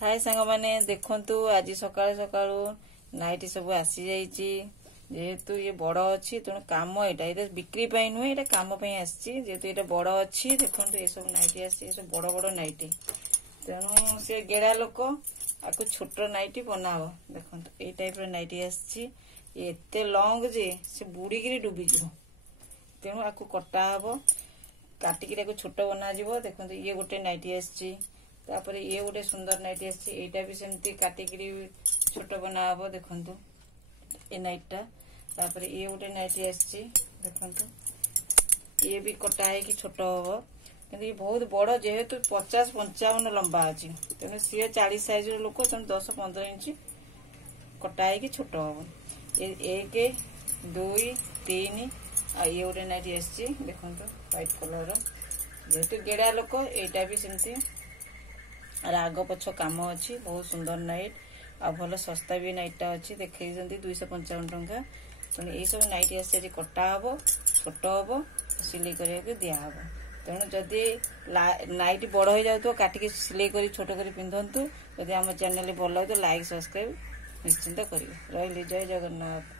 हाय सांग मैंने देखंतु आज सकाळ सकाळ नाइट सब आसी जाइची जेहेतु ये बड़ अच्छी तेणु काम यहाँ बिक्री नुहे ये कम आसी जेहेतु ये बड़ अच्छी देखो ये सब नाइटी आसी सब बड़ बड़ नाइटी तेणु से गेड़ा लोक आपको छोट नाइटी बनाव देखो ये टाइप नाइटी आसते लंग जे से बुड़ी डूबीज तेणु आपको कटा हम काटिकी छोट बना देखो ये गोटे नाइटी आसी तापर ये गोटे सुंदर नाइटी आईटा भी सेमती काटिकी छोट बना हम देखु ये नाइटा तापर ये गोटे नाइटी आसी देखु ये भी कटा है कि छोट हम कि ये बहुत बड़ जेहेतु 50-55 लंबा अच्छी तेणु सी 40 साइज लोक तेणु 10-15 इंच कटा है कि छोट हम ये 1 2 3 ये गोटे नाइटी आसी देखो व्हाइट कलर जेहेतु गेड़ा लोक यहाँ भी सेमती आग पछ कम अच्छी बहुत सुंदर नाइट आ भल सस्ता भी नाइटा अच्छी देखी 255 टंका तेणु ये सब नाइट आसी कटा हम छोट हम सिलाई करने दिहब तेणु जदि नाइट बड़ हो जाए काटिकी सिलाई कर छोट कर पिंधतु जदि आम चैनल भल लगे तो लाइक सब्सक्राइब निश्चिंत करेंगे रही जय जगन्नाथ।